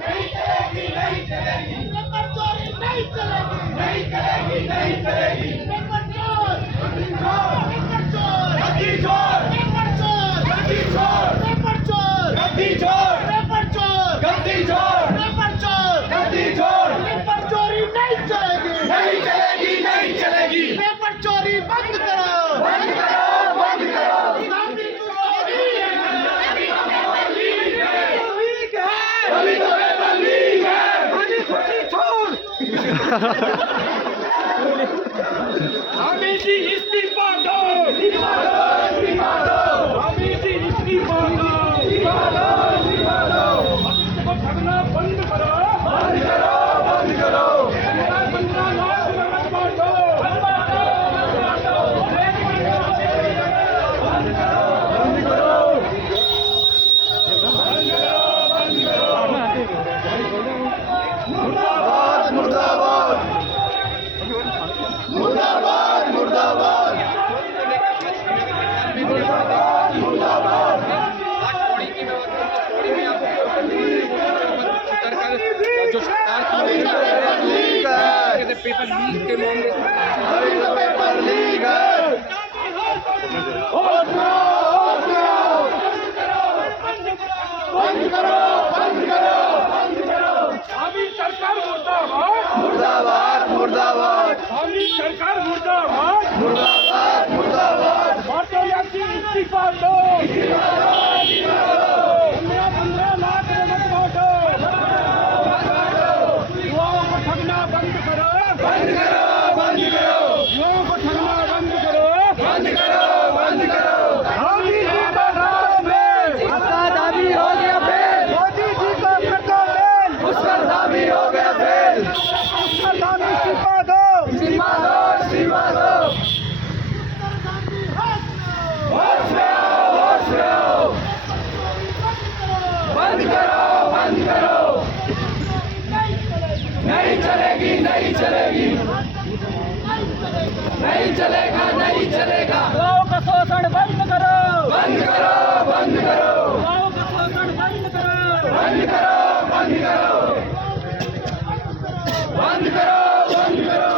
नहीं चलेगी, नहीं चलेगी, पेपर चोरी नहीं चलेगी, नहीं चलेगी, नहीं चलेगी, पेपर चोर, पेपर चोर, गद्दी चोर, पेपर चोर, गद्दी चोर, पेपर चोर, गद्दी चोर, पेपर चोर, गद्दी चोर, पेपर चोर, गद्दी चोर, पेपर चोरी नहीं चलेगी, नहीं चलेगी, नहीं चलेगी, पेपर चोरी बंद करो, बंद करो, बंद करो, अभी तो पेपर लीक है, हमें जी इस्तीफा दो, इस्तीफा दो, इस्तीफा दो, हमें जी इस्तीफा दो, इस्तीफा दो, इस्तीफा दो, को ठगना बंद करो, बंद करो, बंद करो, 15 लाख नगद बांटो, बंद करो, बंद करो, बंद करो, बंद करो, मुर्दाबाद, मुर्दाबाद, मुर्दाबाद, मुर्दाबाद, मुर्दाबाद, मुर्दाबाद, जो सरकार पेपर लीक के मामले पेपर लीक है, बंद करो, बंद करो, बंद करो, अभी सरकार मुर्दाबाद, मुर्दाबाद, मुर्दाबाद, अभी सरकार मुर्दाबाद, मुर्दाबाद, मुर्दाबाद, बाटो या इस्तीफा दो, इस्तीफा दो, इस्तीफा दो, 15 लाख नगद बांटो, युवाओं को ठगना बंद करो, बंद करो, बंद करो, युवाओं को ठगना बंद करो, बंद करो, बंद करो, मोदी जी का राज में उसका दाबी हो गया फेल, मोदी जी का करता फेल, उसका दाबी हो गया फेल, उसका दाबी इस्तीफा दो, इस्तीफा दो, इस्तीफा दो, होश में आओ, होश में आओ, बंद करो, बंद करो, नहीं चलेगी, नहीं चलेगी, नहीं चलेगा, नहीं चलेगा, युवाओं का शोषण बंद करो, बंद करो, बंद करो, युवाओं का शोषण बंद करो, बंद करो, बंद करो, बंद करो, बंद करो,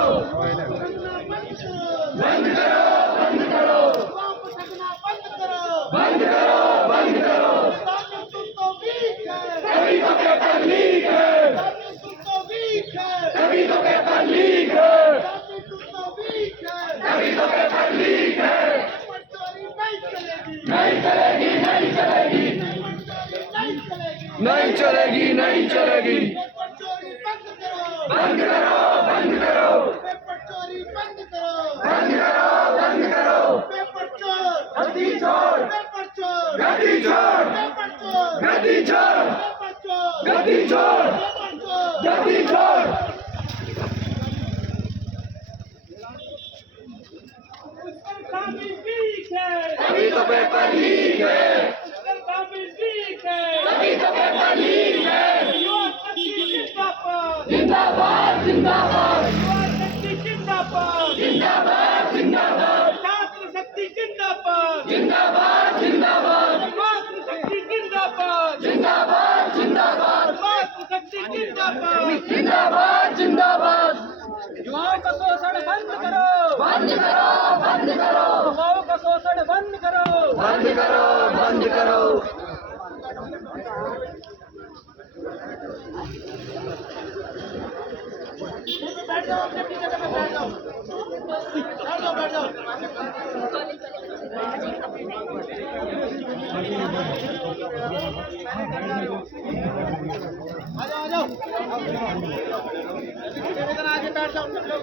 बंद करो, बंद करो, बंद करो, बंद करो, तभी तो पेपर लीक है, तभी तो पेपर लीक है, तभी तो पेपर लीक है, नहीं चलेगी, नहीं चलेगी, नहीं चलेगी, नहीं चलेगी, बंद करो, बंद करो, पेपर चोरी बंद करो, बंद करो, बंद करो, पेपर चोर, गद्दी चोर, पेपर चोर, गद्दी चोर, पेपर चोर, गद्दी चोर, पेपर चोर, गद्दी चोर, पेपर चोर, गद्दी चोर, तभी तो पेपर लीक है, तभी तो पेपर लीक है, जिंदाबाद, जिंदाबाद, जिंदाबाद, जिंदाबाद, जिंदाबाद, छात्र शक्ति जिंदाबाद, जिंदाबाद, जिंदाबाद, छात्र शक्ति जिंदाबाद, जिंदाबाद, जिंदाबाद, छात्र शक्ति जिंदाबाद, जिंदाबाद, जिंदाबाद, युवाओं का शोषण बंद करो, बंद करो, बंद करो, युवाओं का शोषण बंद करो, बंद करो, बंद करो, बैठ जाओ, अपने अपनी जगह पे बैठ जाओ, बैठ जाओ, बैठ जाओ, आ जाओ, आ जाओ, इधर आके बैठ जाओ सब लोग,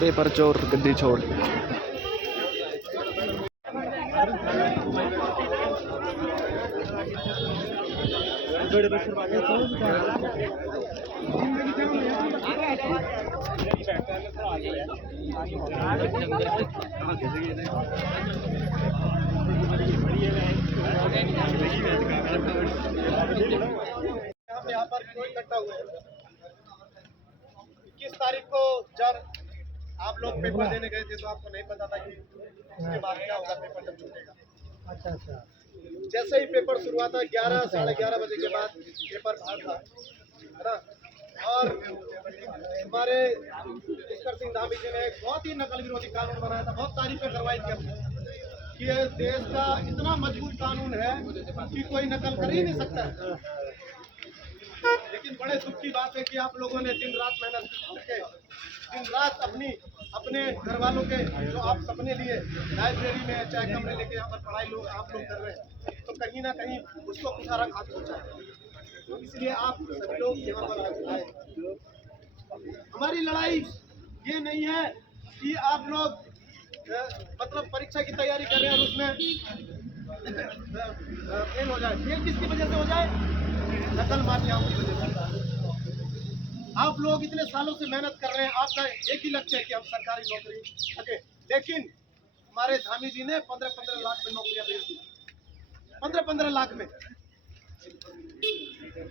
पेपर चोर, गद्दी चोर, यहाँ पर क्यों इकट्ठा हुए? 21 तारीख को जब आप लोग पेपर देने गए थे तो आपको नहीं पता था कि उसके बाद क्या होगा, पेपर जब छूटेगा। अच्छा अच्छा, जैसे ही पेपर शुरू हुआ था 11 साढ़े 11 बजे के बाद पेपर बाहर था, है ना। और हमारे पुष्कर सिंह धामी जी ने एक बहुत ही नकल विरोधी कानून बनाया था, बहुत तारीफें करवाई थी हमने कि ये देश का इतना मजबूत कानून है कि कोई नकल कर ही नहीं सकता है। लेकिन बड़े दुख की बात है कि आप लोगों ने दिन रात मेहनत करके, दिन रात अपने घर वालों के जो आप सपने लिए लाइब्रेरी में चाहे कमरे लेके यहाँ पर पढ़ाई लोग आप लोग कर रहे हैं, तो कहीं ना कहीं उसको कुठारा घात पहुँचा है। इसलिए आप सभी लोग यहाँ पर आए। हमारी लड़ाई ये नहीं है कि आप लोग मतलब परीक्षा की तैयारी कर रहे हैं और उसमें फेल हो जाए। फेल किसकी वजह से हो जाए? नकल माफियाओं की वजह से। आप लोग इतने सालों से मेहनत कर रहे हैं, आपका एक ही लक्ष्य है कि हम सरकारी नौकरी सके, लेकिन हमारे धामी जी ने 15-15 लाख में नौकरियां भेज दी। 15-15 लाख में।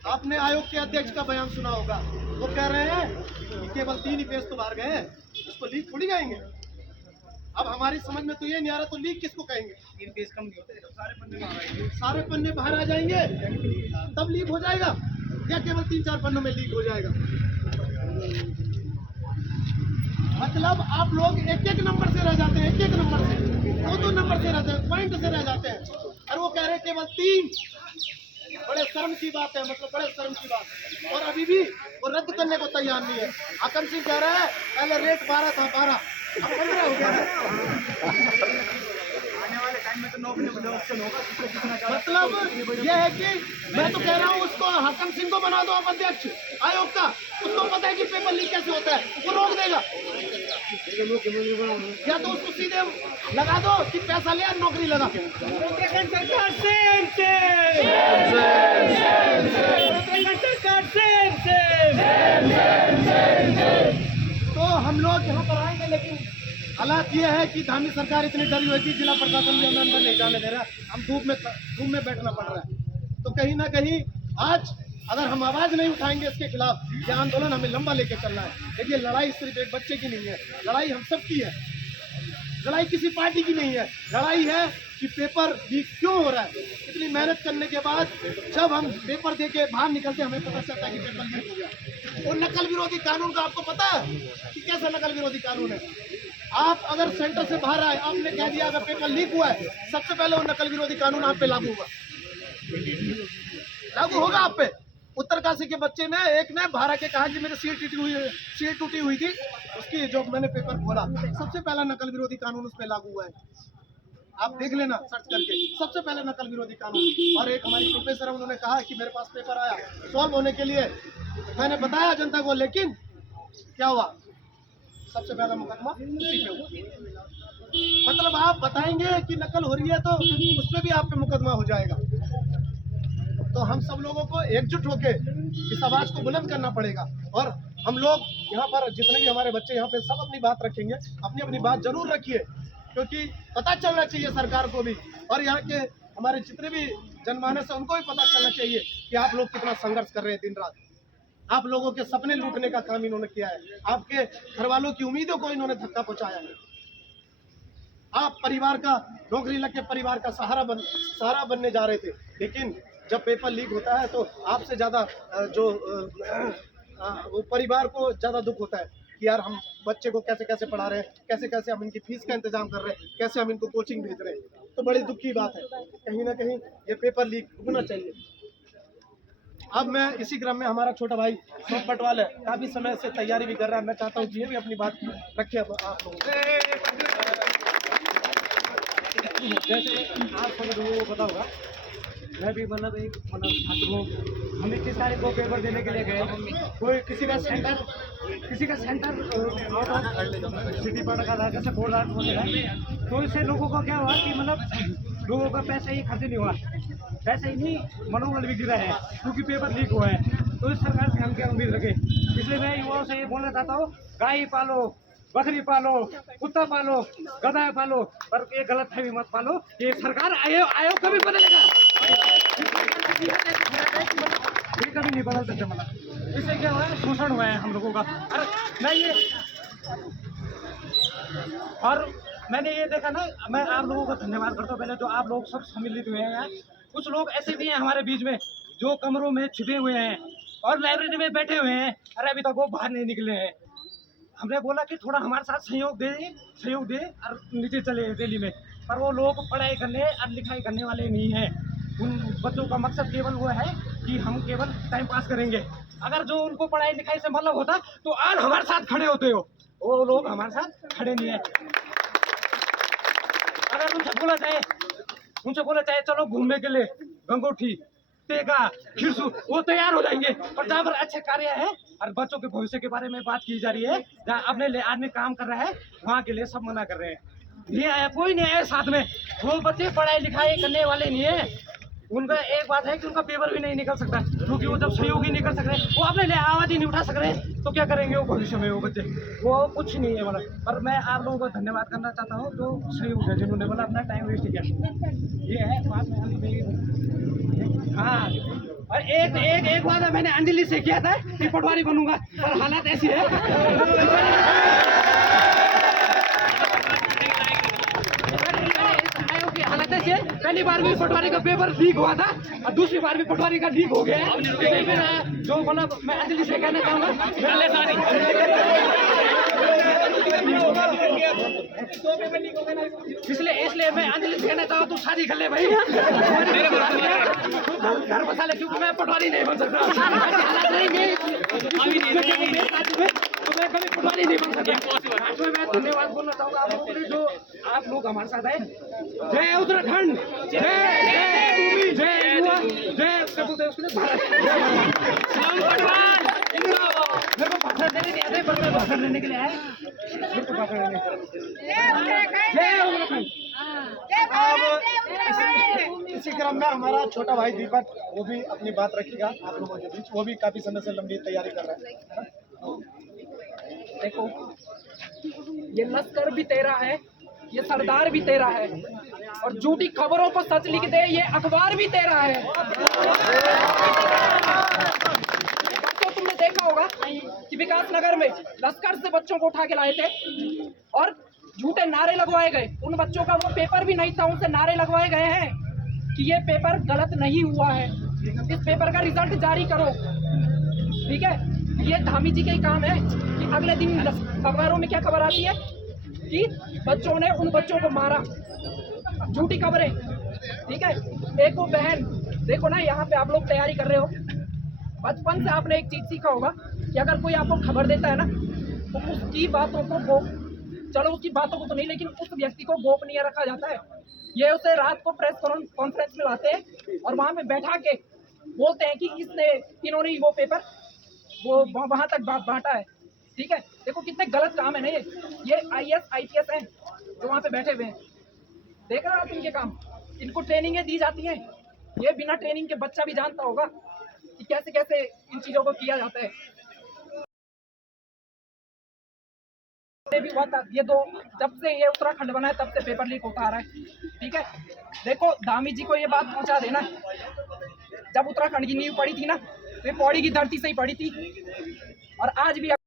आपने आयोग के अध्यक्ष का बयान सुना होगा, वो कह रहे हैं कि केवल 3 ही पेज तो बाहर गए हैं, इसको लीक थोड़ी जाएंगे। अब हमारी समझ में तो ये नहीं आ रहा, तो लीक किसको कहेंगे? 3 पेज कम नहीं होते, सारे पन्ने बाहर आ जाएंगे तब लीक हो जाएगा, या केवल 3-4 पन्नों में लीक हो जाएगा? मतलब आप लोग एक नंबर से रह जाते हैं, एक नंबर से, 2 नंबर से रहते हैं, पॉइंट से रह जाते हैं, और वो कह रहे हैं केवल 3। बड़े शर्म की बात है, मतलब बड़े शर्म की बात है। और अभी भी वो रद्द करने को तैयार नहीं है। हाकम सिंह कह रहा है पहले रेट 12 था, 12 अब 15 हो गया है। आने वाले टाइम में तो 9 बजे ऑप्शन होगा। मतलब ये है कि मैं तो कह रहा हूँ उसको, हाकम सिंह को बना दो आप अध्यक्ष आयोग का। उसको पता है कि पेपर लीक कैसे होता है, वो रोक देगा। या तो उसको सीधे लगा दो कि पैसा लिया नौकरी लगा। सरकार सेम तो हम लोग यहाँ पर आएंगे, लेकिन हालात ये है कि धामी सरकार इतनी डरी हुई थी, जिला प्रशासन भी हमें अंदर नहीं जाने दे रहा। हम धूप में बैठना पड़ रहा है। तो कहीं ना कहीं आज अगर हम आवाज नहीं उठाएंगे इसके खिलाफ, ये आंदोलन हमें लंबा लेके चलना है। देखिए लड़ाई सिर्फ एक बच्चे की नहीं है, लड़ाई हम सब की है। लड़ाई किसी पार्टी की नहीं है, लड़ाई है कि पेपर लीक क्यों हो रहा है। इतनी मेहनत करने के बाद जब हम पेपर दे के बाहर निकलते हमें पता चलता है कि पेपर लीक हो गया। और नकल विरोधी कानून का आपको पता है कि कैसा नकल विरोधी कानून है? आप अगर सेंटर से बाहर आए, आपने कह दिया अगर पेपर लीक हुआ है, सबसे पहले वो नकल विरोधी कानून आप पे लागू होगा आप पे। उत्तरकाशी के बच्चे ने एक ने बाहर के कहा कि मेरी सीट टूटी हुई थी, उसकी जो मैंने पेपर खोला, सबसे पहला नकल विरोधी कानून उस पर लागू हुआ है। आप देख लेना सर्च करके, सबसे पहले नकल विरोधी कानून। और एक हमारी प्रोफेसर है, उन्होंने कहा कि मेरे पास पेपर आया, सॉल्व होने के लिए मैंने बताया जनता को, लेकिन क्या हुआ? सबसे पहला मुकदमा उसी पे हुआ। मतलब आप बताएंगे कि नकल हो रही है तो उसमें भी आप पे मुकदमा हो जाएगा। तो हम सब लोगों को एकजुट होके इस आवाज को बुलंद करना पड़ेगा। और हम लोग यहाँ पर जितने भी हमारे बच्चे यहाँ पे सब अपनी बात रखेंगे, अपनी बात जरूर रखिए, क्योंकि पता चलना चाहिए सरकार को भी, और यहाँ के हमारे जितने भी जनमानस है उनको भी पता चलना चाहिए कि आप लोग कितना संघर्ष कर रहे हैं दिन रात। आप लोगों के सपने लूटने का काम इन्होंने किया है, आपके घर वालों की उम्मीदों को इन्होंने धक्का पहुंचाया है। आप परिवार का नौकरी लग के परिवार का सहारा बनने जा रहे थे, लेकिन जब पेपर लीक होता है तो आपसे ज्यादा जो वो परिवार को ज्यादा दुख होता है कि यार हम बच्चे को कैसे कैसे पढ़ा रहे हैं, कैसे कैसे हम इनकी फीस का इंतजाम कर रहे हैं, कैसे हम इनको कोचिंग भेज रहे हैं। तो बड़ी दुख की बात है, कहीं ना कहीं ये पेपर लीक होना चाहिए। अब मैं इसी क्रम में हमारा छोटा भाई सोम पटवाल है, काफी समय से तैयारी भी कर रहा है। मैं चाहता हूँ ये भी अपनी बात रखे आप लोग। जैसे आप सब लोगों को पता होगा, मैं भी मतलब एक छात्र हूँ। हम 21 तारीख को पेपर देने के लिए गए। कोई किसी का सेंटर आउट ऑफ सिटी पड़ रखा था, जैसे बोर्ड आउट वगैरह। तो इससे लोगों को क्या हुआ कि मतलब लोगों का पैसा ही खर्च नहीं हुआ, पैसा ही नहीं, मनोबल भी गिरा है क्योंकि पेपर लीक हुआ है। तो इस सरकार से हम क्या उम्मीद रखें? इसलिए मैं युवाओं से ये बोलना चाहता हूँ, गाय पालो, बकरी पालो, कुत्ता पालो, गधा पालो, पर ये गलत है भी मत पालो। ये सरकार आयोग कभी बदलेगा, ये कभी नहीं बदल सकते। मतलब इससे क्या हुआ है, शोषण हुआ है हम लोगों का। और मैं ये और मैंने ये देखा ना, मैं आप लोगों का धन्यवाद करता हूँ पहले, जो आप लोग सब सम्मिलित हुए हैं यहाँ। कुछ लोग ऐसे भी हैं हमारे बीच में जो कमरों में छिपे हुए हैं और लाइब्रेरी में बैठे हुए हैं, अरे अभी तक वो बाहर नहीं निकले हैं। हमने बोला कि थोड़ा हमारे साथ सहयोग दे और नीचे चले दिल्ली में, पर वो लोग पढ़ाई करने और लिखाई करने वाले नहीं हैं। उन बच्चों का मकसद केवल वो है कि हम केवल टाइम पास करेंगे। अगर जो उनको पढ़ाई लिखाई से मतलब होता तो आज हमारे साथ खड़े होते हो, वो लोग हमारे साथ खड़े नहीं है। अगर उनसे बोला जाए चलो घूमने के लिए गंगोठी, तेगा, खिरसू, वो तैयार हो जाएंगे। और जहाँ पर अच्छे कार्य है और बच्चों के भविष्य के बारे में बात की जा रही है, जहाँ अपने आदमी काम कर रहा है, वहाँ के लिए सब मना कर रहे हैं। नहीं आया, कोई नहीं आया साथ में। वो बच्चे पढ़ाई लिखाई करने वाले नहीं है। उनका एक बात है कि उनका पेपर भी नहीं निकल सकता, क्योंकि वो जब सहयोग ही नहीं कर सक रहे, वो अपने लिए आवाज ही नहीं उठा सक रहे, तो क्या करेंगे वो भविष्य में? वो बच्चे वो कुछ नहीं है मतलब। पर मैं आप लोगों को धन्यवाद करना चाहता हूँ जो सहयोग है, जिन्होंने मतलब अपना टाइम वेस्ट किया। ये है बात में। हाँ, और एक बात मैंने अंजलि से किया था कि पटवारी बनूंगा, पर हालात ऐसी है पहली बार भी पटवारी का पेपर लीक हुआ था और दूसरी बार भी पटवारी का लीक हो गया है। जो मतलब मैं अंजलि से कहना चाहूँगा, इसलिए मैं अंजलि से कहना चाहूँ तू शादी कर ले भाई, घर बसा ले, क्योंकि मैं पटवारी नहीं बन सकता। हालात रहेंगे तो मैं कभी पटवारी नहीं बन सकता। आज में मैं धन्यवाद बोलना चाहूँगा आप लोगों को, जो आप लोग हमारे साथ आए। जय उत्तराखंड, जय युवा, जय मेरे को भाषण देने नहीं आते, पर मैं भाषण देने के लिए आए। जय उत्तराखंड। अब इसी क्रम में हमारा छोटा भाई दीपक, वो भी अपनी बात रखेगा आप लोगों के बीच। वो भी काफी समय से लंबी तैयारी कर रहा है। देखो, ये लश्कर भी तेरा है, ये सरदार भी तेरा है, और झूठी खबरों को सच लिख दे ये अखबार भी तेरा है। तो तुमने देखा होगा कि विकास नगर में लश्कर से बच्चों को उठा के लाए थे और झूठे नारे लगवाए गए। उन बच्चों का वो पेपर भी नहीं था, उनसे नारे लगवाए गए हैं कि ये पेपर गलत नहीं हुआ है, इस पेपर का रिजल्ट जारी करो। ठीक है, ये धामी जी का ही काम है कि अगले दिन अखबारों में क्या खबर आती है कि बच्चों ने उन बच्चों को मारा, झूठी खबरें। ठीक है, एक वो बहन, देखो ना, यहाँ पे आप लोग तैयारी कर रहे हो, बचपन से आपने एक चीज सीखा होगा कि अगर कोई आपको खबर देता है ना, तो उसकी बातों को चलो उसकी बातों को तो नहीं, लेकिन उस व्यक्ति को गोपनीय रखा जाता है। ये उसे रात को प्रेस कॉन्फ्रेंस में लाते हैं और वहां में बैठा के बोलते हैं कि इन्होंने वो पेपर वो वहां तक बांटा है। ठीक है, देखो कितने गलत काम है ना ये IAS IPS हैं जो वहाँ पे बैठे हुए हैं। देख रहे हो आप इनके काम, इनको ट्रेनिंगें दी जाती हैं। ये बिना ट्रेनिंग के बच्चा भी जानता होगा कि कैसे कैसे इन चीज़ों को किया जाता है। भी हुआ था ये जब से ये उत्तराखंड बना है तब से पेपर लीक होता आ रहा है। ठीक है, देखो धामी जी को ये बात पहुंचा देना, जब उत्तराखंड की नींव पड़ी थी ना, तो ये पौड़ी की धरती से ही पड़ी थी, और आज भी बात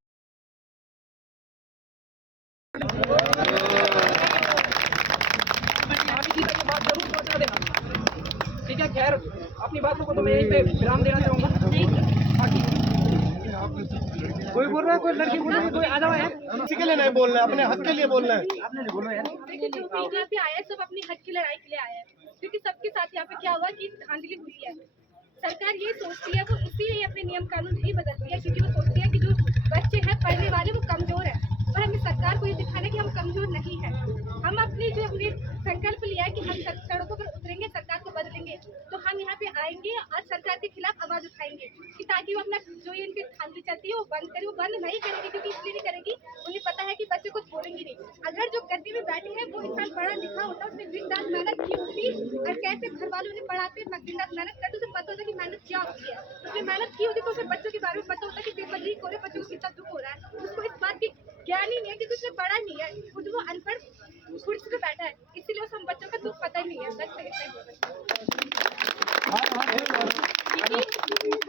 जरूर पहुंचा देना। ठीक है, खैर अपनी बातों को तो मैं यहीं पे विराम देना चाहूँगा। बाकी कोई बोल रहा है, कोई लड़की बोल रही है, कोई आ जाओ यार। किसी के लिए नहीं बोलना है, अपने हक के लिए बोलना है। आपने नहीं बोलो यार। देखिए, जो भी यहाँ पे आया है सब अपनी हक की लड़ाई के लिए आया है, क्योंकि सबके साथ यहाँ पे क्या हुआ कि धांधली हुई है। सरकार ये सोचती है, वो इसीलिए अपने नियम कानून नहीं बदलती है, क्योंकि वो सोचती है कि जो बच्चे हैं पढ़ने वाले वो कमजोर है, और हमें सरकार को ये दिखाना है कि हम कमजोर नहीं है। हम अपने संकल्प लिया है कि हम सड़कों पर उतरेंगे, सरकार को बदलेंगे, तो हम यहाँ पे आएंगे और सरकार के खिलाफ आवाज उठाएंगे कि ताकि वो अपना जो ये इनकी धांधली चलती है वो बंद करे। वो बंद नहीं करेंगे, क्योंकि इसलिए नहीं करेंगी, उन्हें पता है कि बच्चे कुछ बोलेंगे नहीं। अगर जो गद्दी में बैठे हैं वो इंसान पढ़ा लिखा होता, उसने दिन रात मेहनत की होती, और कैसे घर वालों ने पढ़ाते दिन रात मेहनत करते, उसे पता होता कि मेहनत क्या होती है। उसने मेहनत की होती तो उसे बच्चों के बारे में पता होता कि पेपर लीक हो रहे, बच्चों को कितना दुख हो रहा है। उसको इस बात की ज्ञान ही नहीं है, क्योंकि उसने पढ़ा नहीं है, खुद वो अनपढ़ कुर्सी पे बैठा है, इसीलिए उस हम बच्चों का दुख पता ही नहीं है।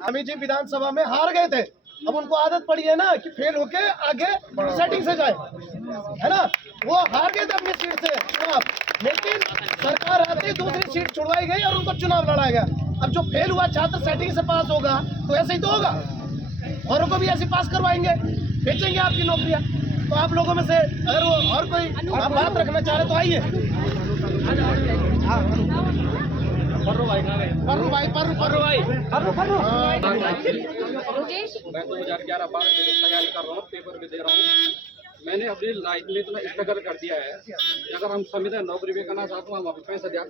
अमित जी विधानसभा में हार गए थे, अब उनको आदत पड़ी है ना कि फेल होके आगे सेटिंग से जाए, है ना। वो हार गए थे अपनी सीट से चुनाव, लेकिन सरकार आती दूसरी सीट छुड़वाई गई और उनको चुनाव लड़ाया गया। अब जो फेल हुआ छात्र सेटिंग से पास होगा तो ऐसे ही तो होगा, औरों को भी ऐसे पास करवाएंगे, बेचेंगे आपकी नौकरियां। तो आप लोगों में से अगर वो और कोई आप बात रखना चाह रहे तो आइए। मैं 2011-12 की तैयारी कर रहा हूँ, पेपर भी दे रहा हूँ। मैंने अपनी लाइफ में इतना स्ट्रगल कर दिया है कि अगर हम संविधान नौकरी भी करना चाहते हैं, हम अपने पैसे दिया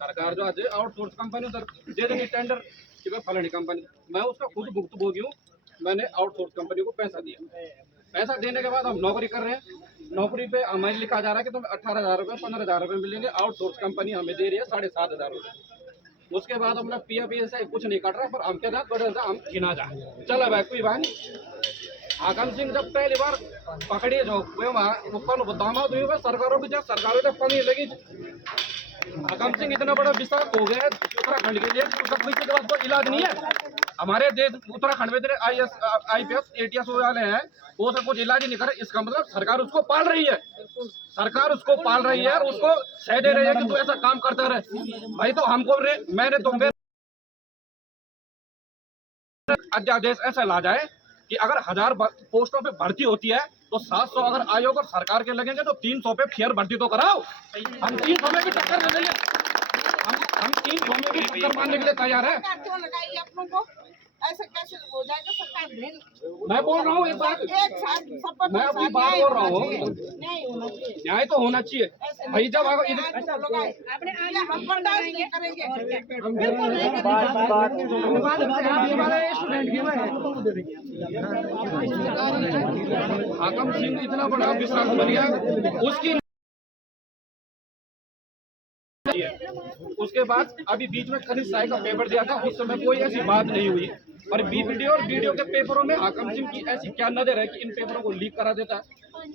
सरकार जो आज आउटसोर्स कंपनी उधर दे देंगे टेंडर कि भाई फलानी कंपनी, मैं उसका खुद भुक्तभोगी हूँ। मैंने आउटसोर्स कंपनी को पैसा दिया, पैसा देने के बाद हम नौकरी कर रहे हैं। नौकरी पे हमें लिखा जा रहा है कि तुम्हें 18,000 रुपये 15,000 रुपये मिलेंगे, आउटसोर्स कंपनी हमें दे रही है 7,500 रुपये। उसके बाद हम लोग PF से कुछ नहीं कट रहा, पर हम क्या था हम गिना जाए चला भाई कोई बात नहीं। आगम सिंह जब पहली बार पकड़े जो ऊपर दामाद हुई सरकारों की, जब सरकारों तक पानी लगी, आगम सिंह इतना बड़ा विशाल हो गया उत्तराखंड के लिए, उसका कोई इलाज नहीं है। हमारे देश उत्तराखंड में IPS ATS वाले हैं, वो सब कुछ इलाज नहीं करे। इसका मतलब सरकार उसको पाल रही है, सरकार उसको पाल रही है और उसको सह दे रही है कि तू ऐसा काम करता रहे। भाई तो हमको मैंने तो अध्यादेश ऐसा ला जाए कि अगर 1000 पोस्टों पे भर्ती होती है तो 700 अगर आयोग और सरकार के लगेंगे तो 300 पे फेयर भर्ती तो कराओ। हम 300 में भी टक्कर दे देंगे, हम 300 में भी टक्कर मारने के लिए तैयार है। ऐसे कैसे हो जाएगा? सरकार मैं बोल रहा हूँ एक बात, मैं अपनी बात बोल रहा हूँ, नहीं होना चाहिए, न्याय तो होना चाहिए भाई। जब हम बर्दाश्त नहीं करेंगे, बिल्कुल नहीं करेंगे। आगम सिंह इतना बड़ा विश्वास बन गया, उसकी उसके बाद अभी बीच में खनिज साई का पेपर दिया था, उस समय कोई ऐसी बात नहीं हुई। और BPD और BDO के पेपरों में आगम सिंह की ऐसी क्या नजर है कि इन पेपरों को लीक करा देता है।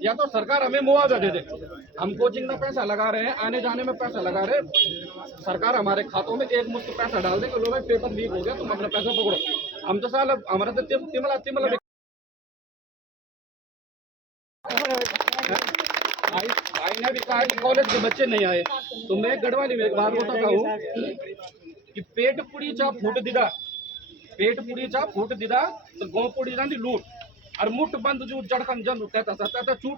या तो सरकार हमें मुआवजा दे दे, हम कोचिंग में पैसा लगा रहे हैं, आने जाने में पैसा लगा रहे हैं, सरकार हमारे खातों में एक मुश्त पैसा डाल दे कि लो भाई पेपर लीक हो गया, तुम अपना पैसा पकड़ो। हम तो साल हमारा तो तिमला भाई ने भी कहा कि कॉलेज के बच्चे नहीं आए, तो मैं गढ़वाली में एक बात बताता हूँ कि पेट पुड़ी चा फूट दिदा, पेट पुड़ी चा फूट दिदा तो गौ पुड़ी जाती लूट, और मुठ बंद जो जड़कन जन उठता था चूट।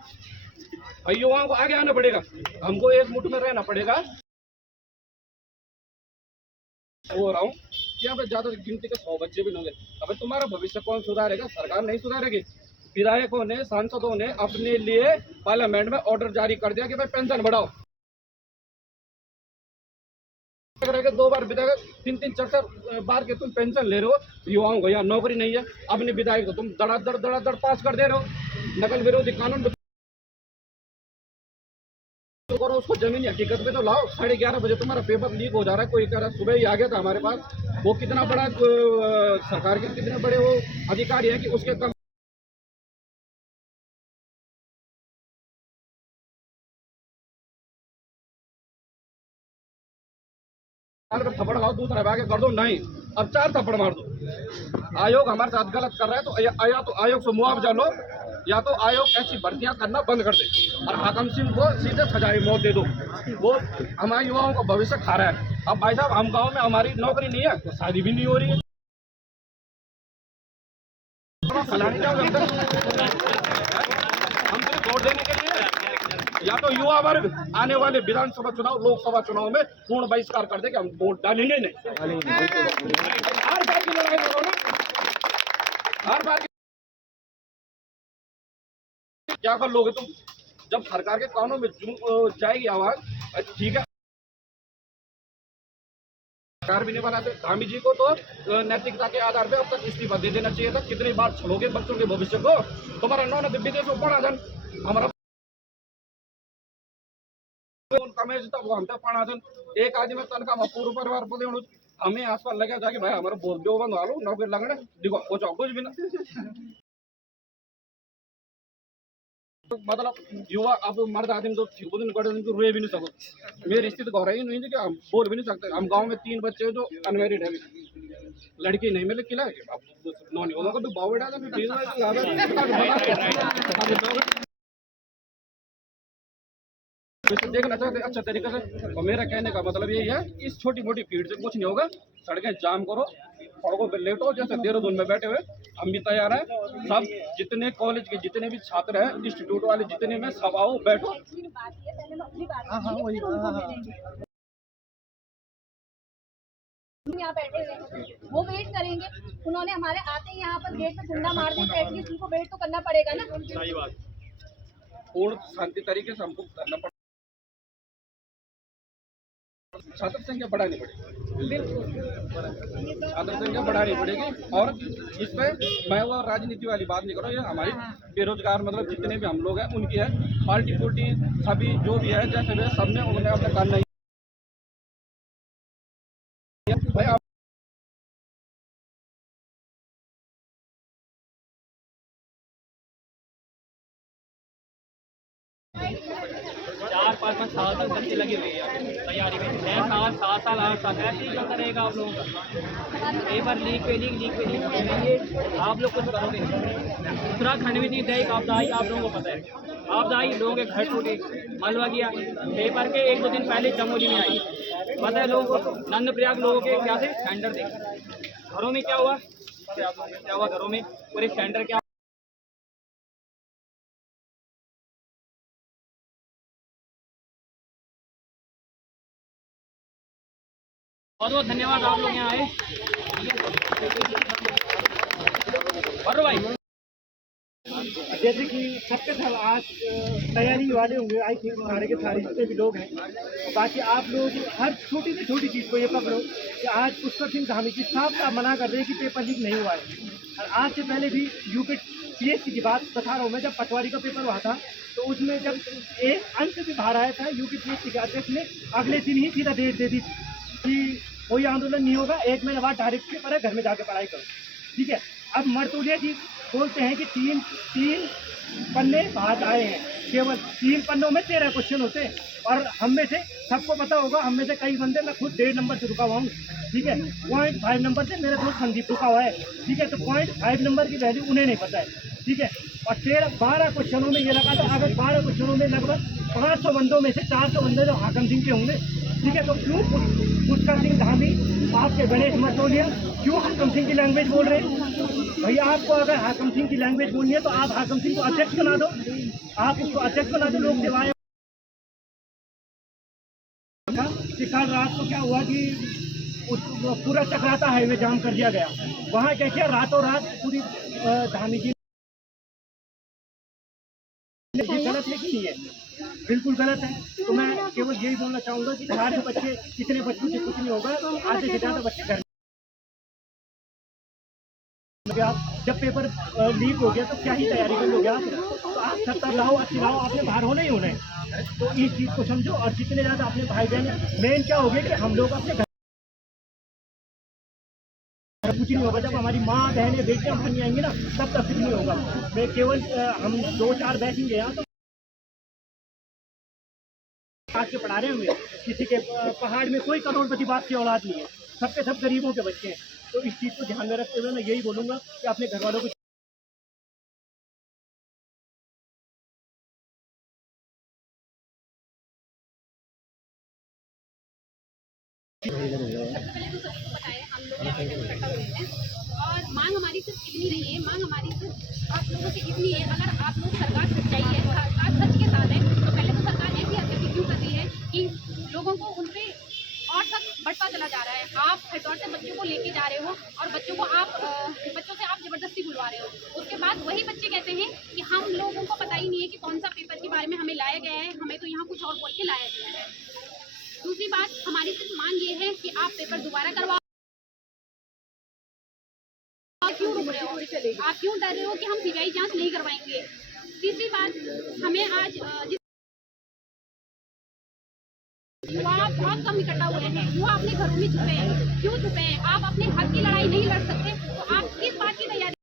भाई युवाओं को आगे आना पड़ेगा, हमको एक मुठ में रहना पड़ेगा। हो रहा हूँ कि यहाँ पे ज्यादा गिनती के 100 बच्चे भी नहीं होंगे। अब तुम्हारा भविष्य कौन सुधारेगा? सरकार नहीं सुधारेगी। विधायकों ने, सांसदों ने अपने लिए पार्लियामेंट में ऑर्डर जारी कर दिया कि भाई पेंशन बढ़ाओ। 2 बार विधायक 3-3 4-4 बार के तुम पेंशन ले रहे हो, युवाओं को यहाँ नौकरी नहीं है। अपने विधायक को तुम दड़ादड़ पास कर दे रहे हो, नकल विरोधी कानून करो, उसको जमीनी हकीकत पे तो लाओ। 11:30 बजे तुम्हारा पेपर लीक हो जा रहा है, कोई कह रहा है सुबह ही आ गया था हमारे पास। वो कितना बड़ा सरकार के कितने बड़े वो अधिकारी है कि उसके कम थप्पड़ खाओ, दूसरा भागे कर दो, नहीं अब 4 थप्पड़ मार दो। आयोग हमारे साथ गलत कर रहा है तो या तो आयोग से मुआवजा लो, या तो आयोग ऐसी भर्तियां करना बंद कर दे और आगम सिंह को सीधे सजाए मौत दे दो। वो हमारे युवाओं का भविष्य खा रहा है। अब भाई साहब हम गाँव में हमारी नौकरी नहीं है तो शादी भी नहीं हो रही है, हम सिर्फ वोट देने के लिए। या तो युवा वर्ग आने वाले विधानसभा चुनाव, लोकसभा चुनाव में पूर्ण बहिष्कार कर दे कि हम वोट डालेंगे नहीं। हर बार की लड़ाई करो ना, हर बार क्या कर लोगे तुम? जब सरकार के कानून में जाएगी आवाज, ठीक है, सरकार भी नहीं बनाते। धामी जी को तो नैतिकता के आधार पे अब तक इस्तीफा दे देना चाहिए था। कितनी बार छलोगे बच्चों के भविष्य को? तुम्हारा नौ विदेश में पढ़ा जन, हमारा हम पढ़ा जन, एक आदमी तनखा पूर्व परिवार पदे हमें आसपास लगे जाके भाई हमारा बोल दो बंद वालो नौकरी लगने देखो कुछ भी ना। मतलब युवा अब मर्द आदमी तो रुए भी नहीं सको। मेरी स्थिति कह रही नहीं कि हम बोल भी नहीं सकते। हम गांव में 3 बच्चे जो अनमेरिड है, लड़की नहीं मिले किला नॉन को तो बाव इसे देखना चाहते हैं अच्छा तरीके से। और मेरा कहने का मतलब यही है, इस छोटी मोटी भीड़ से कुछ नहीं होगा। सड़कें जाम करो, सड़कों पर लेटो, जैसे देहरादून में बैठे हुए हम भी तैयार हैं। सब जितने कॉलेज के जितने भी छात्र हैं, इंस्टीट्यूट वाले जितने में, सब आओ बैठो। यहाँ बैठे हुए हैं, वो वेट करेंगे। उन्होंने हमारे आते ही यहाँ पर गेट पे डंडा मार दिया, तो एटलीस्ट उनको वेट तो करना पड़ेगा ना। सही बात, पूर्ण शांति तरीके से हमको करना पड़ेगा। छात्र संख्या बढ़ानी पड़ेगी, छात्र संख्या बढ़ानी पड़ेगी। और इस पे मैं वो राजनीति वाली बात नहीं कर रहा हूँ, ये हमारी बेरोजगार मतलब जितने भी हम लोग हैं उनकी है। पार्टी पुर्टी सभी जो भी है, जैसे भी सबने उन्होंने अपना काम नहीं भाई। 4-5 साल तक बच्चे लगे हुए हैं तैयारी में, 6 साल 7 साल 8 साल ऐसे ही चलता रहेगा आप लोगों का। पेपर लीक पे लीक आप लोग कुछ करोगे। उत्तराखंड में नहीं एक आपदा आई, आप लोगों को पता है। आपदा आई, लोगों के घर टूटे, मलबा गया। पेपर के 1-2 दिन पहले चमोली में आई, पता है लोगों को। नंदप्रयाग लोगों के क्या थे टेंडर थे, घरों में क्या हुआ पता है आप लोगों को क्या हुआ। घरों में पूरे टेंडर क्या बहुत बहुत धन्यवाद आप लोग यहाँ आए। और भाई जैसे कि सबके सब आज तैयारी वाले होंगे, आई थिंक सारे के सारे जितने भी लोग हैं। बाकी आप लोग हर छोटी से छोटी चीज़ को ये पकड़ो कि आज पुष्कर सिंह धामी जी साफ साफ मना कर रहे हैं कि पेपर लीक नहीं हुआ है। और आज से पहले भी यूपी पीएससी की बात बता रहा हूँ मैं, जब पटवारी का पेपर हुआ था तो उसमें जब एक अंश भी बाहर आया था, यूपी पीएससी के अध्यक्ष ने अगले दिन ही सीधा डेट दे दी कि कोई आंदोलन नहीं होगा, 1 महीने बाद डायरेक्ट पेपर है, घर में जाके पढ़ाई करो। ठीक है, अब मरतूलिया जी बोलते हैं कि तीन पन्ने बात आए हैं, केवल 3 पन्नों में 13 क्वेश्चन होते हैं। और हम में से सबको पता होगा, हम में से कई बंदे, मैं खुद 1.5 नंबर से रुका हुआ हूँ। ठीक है, 0.5 नंबर से मेरा दोस्त संदीप रुका हुआ है। ठीक है, तो 0.5 नंबर की वैल्यू उन्हें नहीं पता है। ठीक है, और 12 क्वेश्चनों में ये लगा था, अगर 12 क्वेश्चनों में लगभग 500 बंदों में से 400 बंदे तो हाकम सिंह के होंगे। ठीक है, तो क्यों पुष्कर सिंह धामी, आपके गणेश मरतोलिया क्यों हाकम सिंह की लैंग्वेज बोल रहे हैं? भैया आपको अगर हाकम सिंह की लैंग्वेज बोलनी है तो आप हाकम सिंह को अध्यक्ष बना दो, आप उसको अध्यक्ष बना दो। लोक सेवाएं कि कल रात को क्या हुआ कि पूरा चक्राता हाईवे जाम कर दिया गया। वहाँ क्या किया, रातों रात पूरी धामी जी गलत लेकिन नहीं है, बिल्कुल गलत है। तो मैं केवल यही बोलना चाहूँगा कि सारे बच्चे, कितने बच्चों से कुछ नहीं होगा, आधे से ज़्यादा बच्चे घर आप जब पेपर लीक हो गया तो क्या ही तैयारी कर लोगे आप? तो आप 70 लाओ 80 लाओ, आपने बाहर होना ही होना है। तो इस चीज़ को समझो। और जितने ज़्यादा अपने भाई बहन, मेन क्या हो गया कि हम लोग अपने घर कुछ नहीं होगा। जब हमारी माँ बहनें बेटियाँ बनी आएंगी ना, तब कुछ नहीं होगा। मैं केवल हम 2-4 बैठेंगे यहाँ तो आज के पढ़ा रहे होंगे, किसी के पहाड़ में कोई करोड़पति बाप की औलाद नहीं है, सबके सब गरीबों के बच्चे हैं। तो इस चीज़ को ध्यान में रखते हुए मैं यही बोलूँगा कि अपने घर वालों को और मांग हमारी सिर्फ इतनी नहीं है, मांग हमारी सिर्फ आप लोगों से इतनी है। अगर आप लोग सरकार सच्चाई है, सरकार सच के साथ है, तो पहले तो सरकार ऐसी हरकतें क्यों कर रही है कि लोगों को उन पे और तक बढ़ता चला जा रहा है। आप हटौर से बच्चों को लेके जा रहे हो और बच्चों से आप जबरदस्ती बुलवा रहे हो। उसके बाद वही बच्चे कहते हैं कि हम लोगों को पता ही नहीं है कि कौन सा पेपर के बारे में हमें लाया गया है, हमें तो यहाँ कुछ और बोल के लाया गया है। दूसरी बात, हमारी सिर्फ मांग ये है कि आप पेपर दोबारा करवाओ। क्यों रुक रहे हो? आप क्यों डर रहे हो कि हम सीबीआई जांच नहीं करवाएंगे? तीसरी बात, हमें आज युवा बहुत कम इकट्ठा हुए हैं, युवा अपने घरों में छुपे हैं। क्यों छुपे हैं? आप अपने हक की लड़ाई नहीं लड़ सकते तो आप किस बात की तैयारी,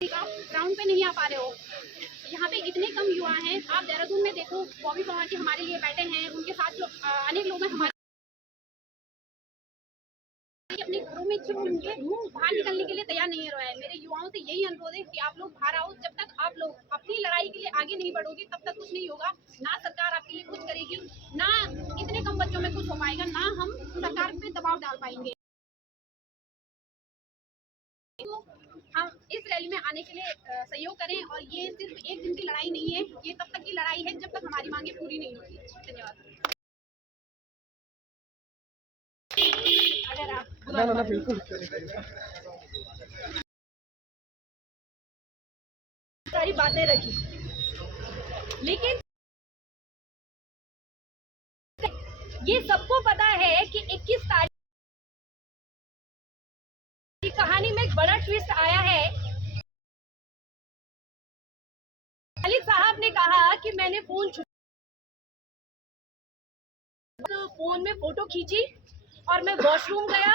आप ग्राउंड पे नहीं आ पा रहे हो। यहाँ पे इतने कम युवा हैं। आप देहरादून में देखो, बॉबी पवार जी हमारे लिए बैठे हैं, उनके साथ जो अनेक लोग हैं हमारे कि अपने घरों में चुप होंगे, बाहर निकलने के लिए तैयार नहीं रहा है। मेरे युवाओं से यही अनुरोध है कि आप लोग बाहर आओ। जब तक आप लोग अपनी लड़ाई के लिए आगे नहीं बढ़ोगे तब तक कुछ नहीं होगा। ना सरकार आपके लिए कुछ करेगी, ना इतने कम बच्चों में कुछ हो पाएगा, ना हम सरकार पे दबाव डाल पाएंगे। तो हम इस रैली में आने के लिए सहयोग करें। और ये सिर्फ एक दिन की लड़ाई नहीं है, ये तब तक की लड़ाई है जब तक हमारी मांगे पूरी नहीं होती। धन्यवाद। अगर आप बिल्कुल सारी बातें रखी, लेकिन ये सबको पता है कि 21 तारीख की कहानी में एक बड़ा ट्विस्ट आया है। मलिक साहब ने कहा कि मैंने फोन में फोटो खींची और मैं वॉशरूम गया,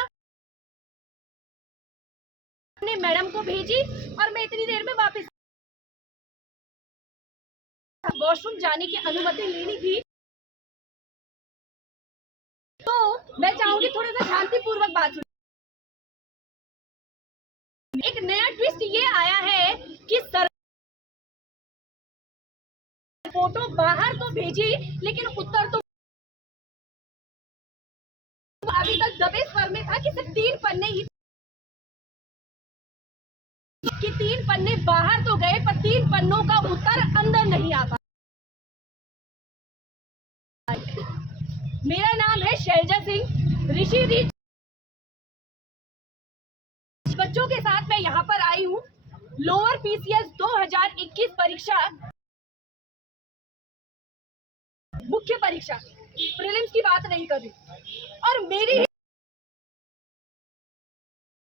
अपने मैडम को भेजी और मैं इतनी देर में वापस। वॉशरूम जाने की अनुमति लेनी थी, तो मैं चाहूंगी थोड़ा सा शांतिपूर्वक बात सुनिए। एक नया ट्विस्ट ये आया है कि सर फोटो बाहर तो भेजी लेकिन उत्तर तो अभी तक दबे स्वर में था कि सिर्फ 3 पन्ने ही, कि 3 पन्ने बाहर तो गए पर 3 पन्नों का उत्तर अंदर नहीं आ पाया। मेरा नाम है शैलजा सिंह ऋषि रीच। बच्चों के साथ मैं यहाँ पर आई हूँ। लोअर पीसीएस 2021 परीक्षा, मुख्य परीक्षा, प्रीलिम्स की बात नहीं कर रही। और मेरी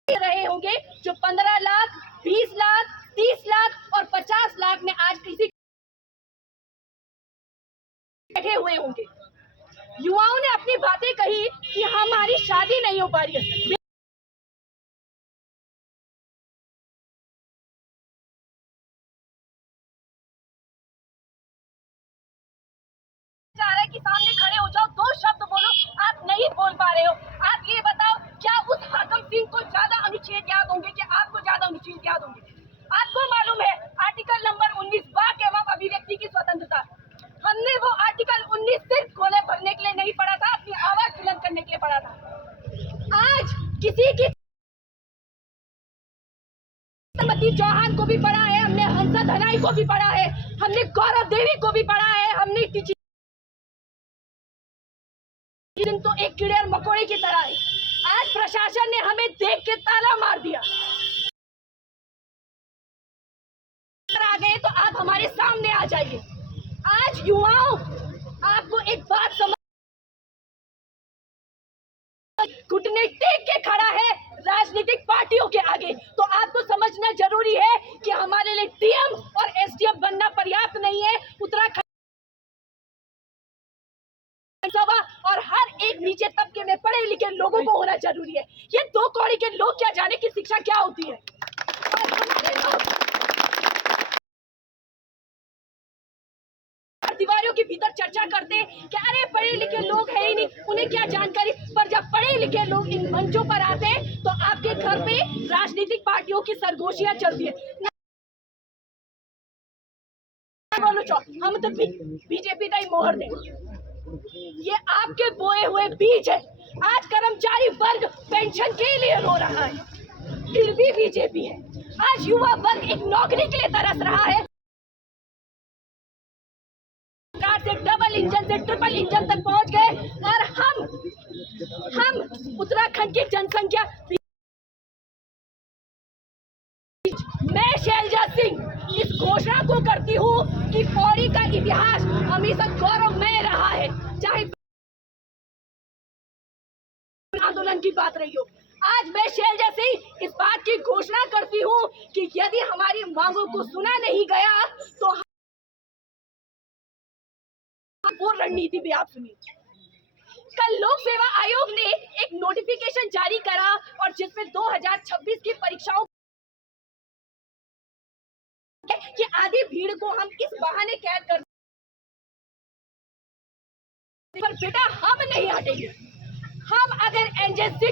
रहे होंगे जो 15 लाख, 20 लाख, 30 लाख और 50 लाख में आज किसी बैठे हुए होंगे। युवाओं ने अपनी बातें कही कि हमारी शादी नहीं हो पा रही है। कि सामने खड़े हो जाओ, 2 शब्द बोलो, आप नहीं बोल पा रहे हो। आप ये बताओ, क्या उस हाकम सिंह को ज्यादा अनुच्छेद याद होंगे कि आपको ज्यादा अनुच्छेद याद होंगे? आपको मालूम है आर्टिकल नंबर 19 वाक एवं अभिव्यक्ति की स्वतंत्रता। हमने वो आर्टिकल 19 सिर्फ गोले भरने के लिए नहीं पढ़ा था, अपनी आवाज बुलंद करने के लिए पढ़ा था। आज किसी की मती चौहान को भी पढ़ा है, हमने हंसा धनाई को भी पढ़ा है, हमने गौरव देवी को भी पढ़ा है, हमने तो एक कीड़े और मकोड़े की तरह है। आज प्रशासन ने हमें देख के ताला मार दिया। आ गए तो आप हमारे सामने आ जाइए। आज युवाओं, आपको एक बात समझ, घुटने टेक के खड़ा है राजनीतिक पार्टियों के आगे, तो आपको समझना जरूरी है कि हमारे लिए डीएम और एसडीएम बनना पर्याप्त नहीं है। उत्तराखंड और हर एक नीचे तबके में पढ़े लिखे लोगों को होना जरूरी है। ये 2 कौड़ी के लोग क्या जाने की शिक्षा क्या होती है। दीवारों के भीतर चर्चा करते हैं कि अरे पढ़े लिखे लोग है ही नहीं, उन्हें क्या जानकारी। पर जब पढ़े लिखे लोग इन मंचों पर आते हैं तो आपके घर पे राजनीतिक पार्टियों की सरगोशियां चलती है। हम तो बीजेपी का ही मोहर दें। ये आपके बोए हुए बीज है। आज कर्मचारी वर्ग पेंशन के लिए रो रहा है, फिर भी बीजेपी है। आज युवा वर्ग एक नौकरी के लिए तरस रहा है। से डबल इंजन से ट्रिपल इंजन तक पहुंच गए और हम उत्तराखंड की जनसंख्या। मैं शैलजा सिंह इस घोषणा को करती हूँ कि पौड़ी का इतिहास हमेशा गौरवमय रहा है, चाहे आंदोलन की बात रही हो। आज मैं शैलजा सिंह इस बात की घोषणा करती हूँ कि यदि हमारी मांगों को सुना नहीं गया तो वो रणनीति भी आप सुनिए। कल लोक सेवा आयोग ने एक नोटिफिकेशन जारी करा और जिसमें 2026 की परीक्षाओं कि आधी भीड़ को हम इस बहाने कैद कर, पर बेटा हम नहीं हटेंगे। हम अगर एनजेसी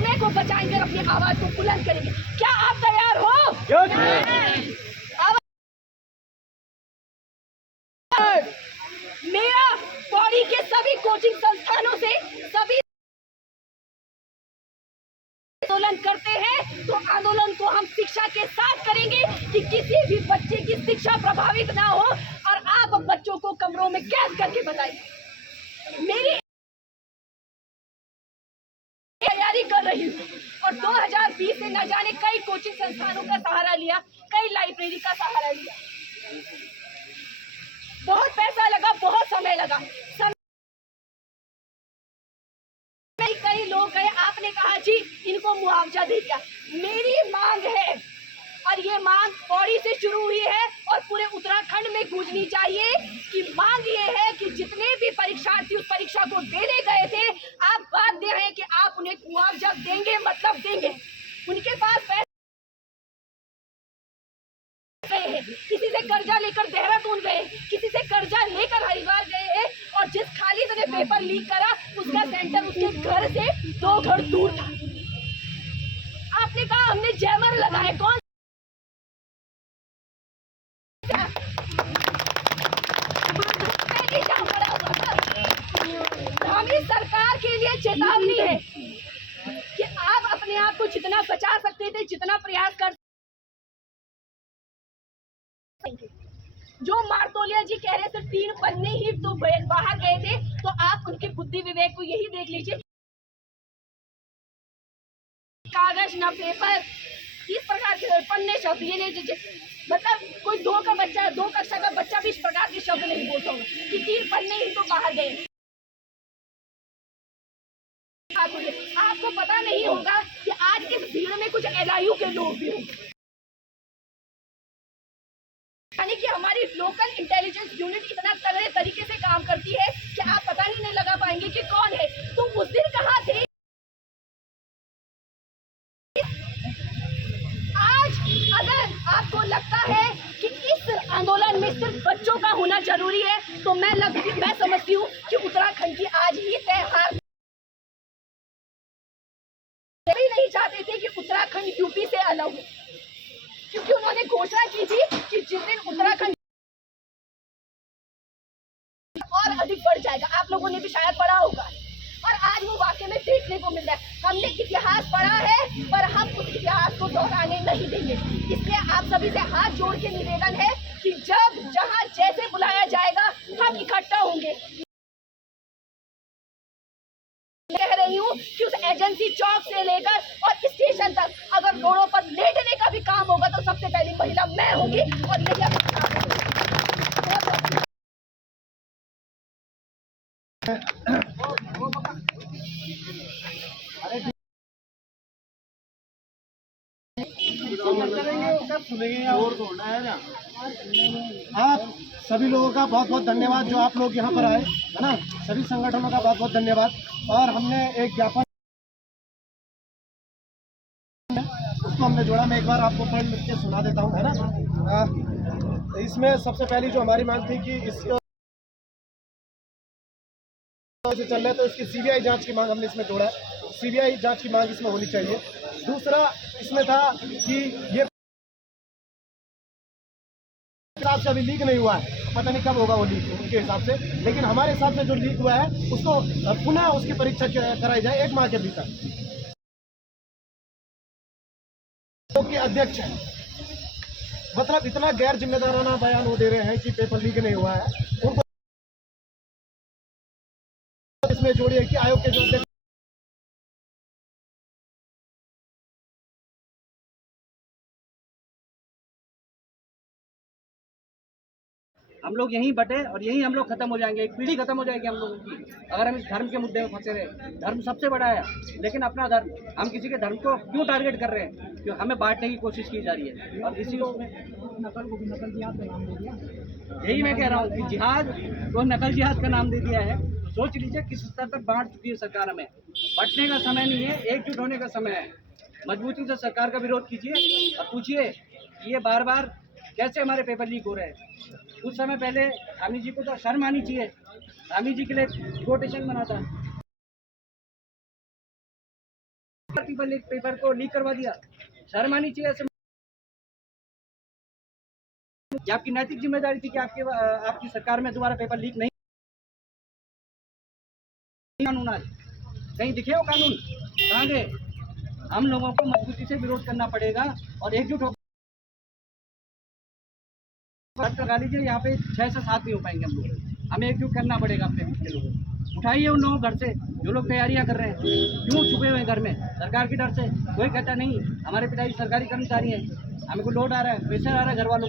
समय को बचाएंगे और अपनी आवाज को बुलंद करेंगे। क्या आप तैयार हो? मेरा पौड़ी के सभी कोचिंग संस्थानों से सभी आंदोलन करते हैं तो आंदोलन को हम शिक्षा के साथ करेंगे कि किसी भी बच्चे की शिक्षा प्रभावित ना हो। और आप बच्चों को कमरों में कैद करके बताइए। मेरी तैयारी कर रही हूँ और 2020 से न जाने कई कोचिंग संस्थानों का सहारा लिया, कई लाइब्रेरी का सहारा लिया। बहुत पैसा लगा, बहुत समय लगा। कई लोग गए, आपने कहा जी इनको मुआवजा दे दिया। मेरी मांग है और ये मांग पौड़ी से शुरू हुई है और पूरे उत्तराखंड में गूंजनी चाहिए कि मांग ये है कि जितने भी परीक्षार्थी उस परीक्षा को देने गए थे, आप बाध्य हैं कि आप उन्हें मुआवजा देंगे, मतलब देंगे। उनके पास पैसे हैं, किसी से कर्जा लेकर देहरादून गए, किसी से कर्जा लेकर हरिद्वार गए हैं और जिस खालिद ने पेपर लीक करा उसका सेंटर उसके घर से 2 घर दूर था। आपने कहा हमने जैमर लगाए, कौन हमारी सरकार के लिए चेतावनी है कि आप अपने आप को जितना बचा सकते थे, जितना प्रयास कर। जो मार्तोलिया जी कह रहे थे 3 पन्ने ही तो बाहर गए थे, तो आप उनके बुद्धि विवेक को यही देख लीजिए। कागज न पेपर, इस प्रकार के पन्ने शब्द ये नहीं दीजिए। मतलब कोई 2 कक्षा का बच्चा भी इस प्रकार के शब्द नहीं बोलता होगा कि 3 पन्ने ही तो बाहर गए। आपको पता नहीं होगा कि आज इस भीड़ में कुछ LIU के लोग भी होंगे, यानी कि हमारी लोकल इंटेलिजेंस यूनिट इतना तगड़े तरीके से काम करती है कि आप पता ही नहीं लगा पाएंगे कि कौन है। तो उस दिन कहाँ थे? आज अगर आपको लगता है कि इस आंदोलन में सिर्फ बच्चों का होना जरूरी है, तो मैं समझती हूँ कि उत्तराखंड की आज ही तय हार नहीं चाहते थे कि उत्तराखंड यूपी से अलग हो, क्योंकि उन्होंने घोषणा की थी कि जिस दिन उत्तराखंड और अधिक बढ़ जाएगा, आप लोगों ने भी शायद पढ़ा होगा और आज वो वाकई में देखने को मिल रहा है। हमने इतिहास पढ़ा है पर हम उस इतिहास को दोहराने नहीं देंगे। इसलिए आप सभी से हाथ जोड़ के निवेदन है कि जब जहां जैसे बुलाया जाएगा हम इकट्ठा होंगे। कह रही हूँ कि उस एजेंसी चौक से लेकर और स्टेशन तक अगर रोडों पर लेटने का भी काम होगा तो सबसे पहली महिला मैं होगी और यही आप सभी लोगों का बहुत बहुत धन्यवाद जो आप लोग यहाँ पर आए, है ना। सभी संगठनों का बहुत बहुत धन्यवाद। और हमने एक ज्ञापन उसको हमने जोड़ा, मैं एक बार आपको पढ़ लिख के सुना देता हूँ, है ना। इसमें सबसे पहली जो हमारी मांग थी कि इसको से चल रहा है तो इसकी CBI जांच की मांग हमने इसमें जोड़ा है। CBI जांच की मांग इसमें होनी चाहिए। दूसरा इसमें था कि ये हिसाब से अभी लीक नहीं हुआ है, पता नहीं कब होगा वो लीक उनके हिसाब से, लेकिन हमारे हिसाब से जो लीक हुआ है उसको पुनः उसकी परीक्षा कराई जाए 1 माह के भीतर। तो के अध्यक्ष है, मतलब इतना गैर जिम्मेदाराना बयान वो दे रहे हैं कि पेपर लीक नहीं हुआ है। उनको इसमें जोड़िए कि आयोग के जो अध्यक्ष हम लोग यहीं बटे और यहीं हम लोग खत्म हो जाएंगे, एक पीढ़ी खत्म हो जाएगी हम लोगों की अगर हम इस धर्म के मुद्दे में फंसे रहे। धर्म सबसे बड़ा है, लेकिन अपना धर्म, हम किसी के धर्म को क्यों टारगेट कर रहे हैं? क्यों हमें बांटने की कोशिश की जा रही है। और इसी उसमें नकल को भी नकल जिहाद का नाम दे दिया। यही मैं कह रहा हूँ कि जिहाद को नकल जिहाद का नाम दे दिया है। तो सोच लीजिए किस स्तर तक बांट चुकी है सरकार हमें। बंटने का समय नहीं है, एकजुट होने का समय है। मजबूती से सरकार का विरोध कीजिए और पूछिए ये बार बार कैसे हमारे पेपर लीक हो रहे हैं। कुछ समय पहले धामी जी को तो शर्म आनी चाहिए, धामी जी के लिए कोटेशन बना था। पेपर को लीक करवा दिया। शर्म आनी चाहिए ऐसे। ये आपकी नैतिक जिम्मेदारी थी कि आपकी सरकार में दोबारा पेपर लीक नहीं। कानून आज कहीं दिखे हो कानून? कहाँ गए? हम लोगों को मजबूती से विरोध करना पड़ेगा और एकजुट होकर लगा लीजिए। यहाँ पे 6 से 7 नहीं हो पाएंगे हम लोग। हमें एकजुट करना पड़ेगा अपने बीच के लोगों को। उठाइए उन लोगों घर से जो लोग तैयारियां कर रहे हैं, क्यों छुपे हुए हैं घर में? सरकार के डर से। कोई कहता नहीं हमारे पिताजी सरकारी कर्मचारी हैं, हमें को लोड आ रहा है, प्रेशर आ रहा है घर वालों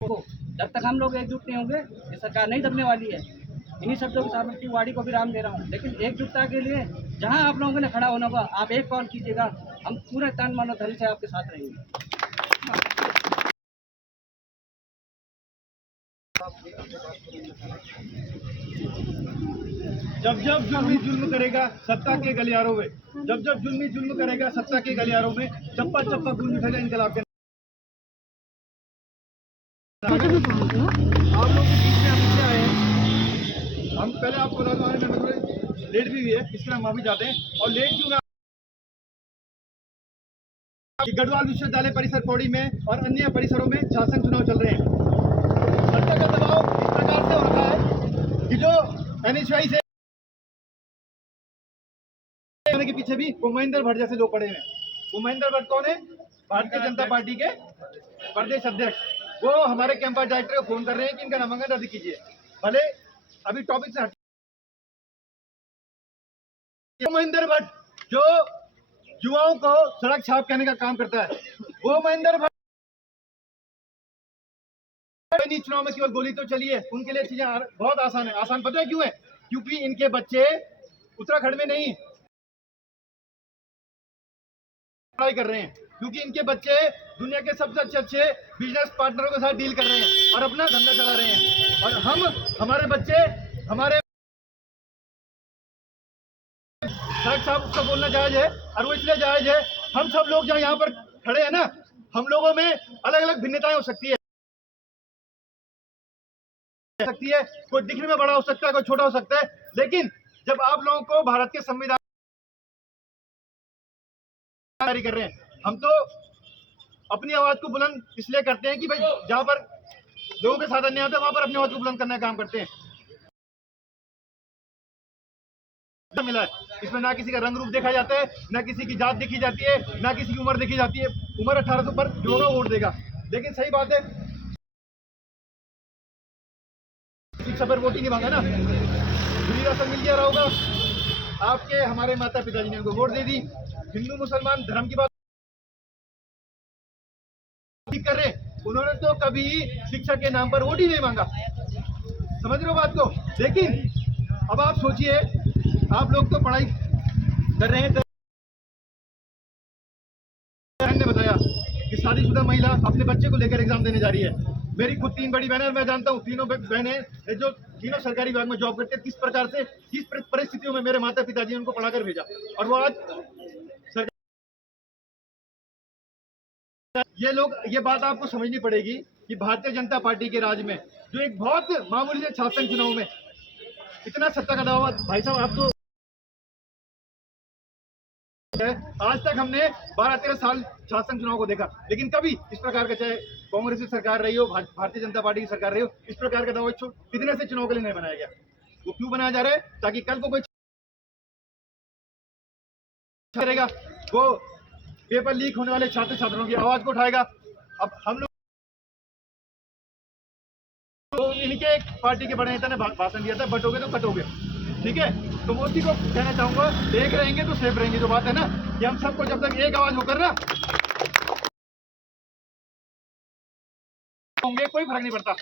को। जब तक हम लोग एकजुट नहीं होंगे ये सरकार नहीं दबने वाली है। इन्हीं शब्दों के साथ मैं वाड़ी को विराम दे रहा हूँ। लेकिन एकजुटता के लिए जहाँ आप लोगों ने खड़ा होना होगा, आप एक कॉल कीजिएगा, हम पूरे तन मन और धन से आपके साथ रहेंगे। जब जब जुल्मी जुल्म करेगा सत्ता के गलियारों में, जब जब जुल्मी जुल्म करेगा सत्ता के गलियारों में, चप्पा चप्पा गूंज उठेगा इनकलाब के। आप लोग के बीच में हम इससे आए हैं। हम पहले आपको बता दूं, हमारे में थोड़े लेट भी हुई है, इसके लिए हम माफी चाहते हैं। और लेट क्यों गढ़वाल विश्वविद्यालय परिसर पौड़ी में और अन्य परिसरों में शासन चुनाव चल रहे हैं। सत्ता का दबाव इस प्रकार से हो रखा है कि जो NHI से के पीछे भी वो महेंद्र भट्ट जैसे लोग पड़े हैं। वो महेंद्र भट्ट कौन है? भारतीय जनता पार्टी के प्रदेश अध्यक्ष। वो हमारे कैंपस डायरेक्टर को फोन कर रहे हैं कि इनका नामांकन रद्द कीजिए। भले अभी टॉपिक से हटिए। महेंद्र भट्ट जो युवाओं को सड़क छाप कहने का काम करता है, वो महेंद्र भट्ट चुनाव में केवल गोली तो चली है। उनके लिए चीजें बहुत आसान है। आसान पता है क्यों है? क्योंकि इनके बच्चे उत्तराखंड में नहीं पढ़ाई कर रहे हैं, क्योंकि इनके बच्चे दुनिया के सबसे अच्छे अच्छे बिजनेस पार्टनरों के साथ डील कर रहे हैं और अपना धंधा चला रहे हैं। और हमारे बच्चे हमारे साहब उसका बोलना जायज है, और वो इसलिए जायज है, हम सब लोग जहाँ यहाँ पर खड़े हैं ना, हम लोगों में अलग अलग भिन्नताएं हो सकती है। कोई दिखने में बड़ा हो सकता है, कोई छोटा हो सकता है, लेकिन जब आप लोगों को भारत के संविधान जारी कर रहे हैं, हम तो अपनी आवाज को बुलंद इसलिए करते हैं कि भाई जहां पर लोगों के साथ अन्याय होता है वहां पर अपनी आवाज को बुलंद करने का काम करते हैं। मिला है इसमें ना किसी का रंग रूप देखा जाता है, ना किसी की जात देखी जाती है, ना किसी की उम्र देखी जाती है। उम्र 1800 पर जो होगा वोट देगा। लेकिन सही बात है, शिक्षा पर वोट ही नहीं मांगा ना, बुरी राशन मिल गया रहा होगा। आपके हमारे माता पिताजी ने उनको वोट दे दी। हिंदू मुसलमान धर्म की बात कर रहे, उन्होंने तो कभी शिक्षा के नाम पर वोट ही नहीं मांगा। समझ रहे हो बात को? लेकिन अब आप सोचिए, आप लोग तो पढ़ाई कर रहे हैं। ने बताया कि शादीशुदा महिला अपने बच्चे को लेकर एग्जाम देने जा रही है। मेरी खुद 3 बड़ी बहनें, मैं जानता हूँ तीनों बहनें जो तीनों सरकारी विभाग में जॉब करते हैं, किस प्रकार से किस परिस्थितियों में मेरे माता पिताजी ने उनको पढ़ाकर भेजा। और वो आज ये बात आपको समझनी पड़ेगी कि भारतीय जनता पार्टी के राज में जो एक बहुत मामूली से शासन चुनाव में इतना सत्ता का दावा, भाई साहब आप तो आज तक हमने 12-13 साल शासन चुनाव को देखा, लेकिन कभी इस प्रकार का, चाहे कांग्रेस की सरकार रही हो, भारतीय जनता पार्टी की सरकार रही हो, इस प्रकार का दावा कितने से चुनाव के लिए नहीं बनाया गया। वो क्यों बनाया जा रहा है? ताकि कल को कोई करेगा, वो पेपर लीक होने वाले छात्र छात्राओं की आवाज को उठाएगा। अब हम लोग तो इनके एक पार्टी के बड़े नेता ने भाषण दिया था, बटोगे तो कटोगे, ठीक है? तो मोदी को कहना चाहूंगा, एक रहेंगे तो सेफ रहेंगे। जो बात है ना कि हम सबको जब तक एक आवाज होकर ना होंगे, कोई फर्क नहीं पड़ता।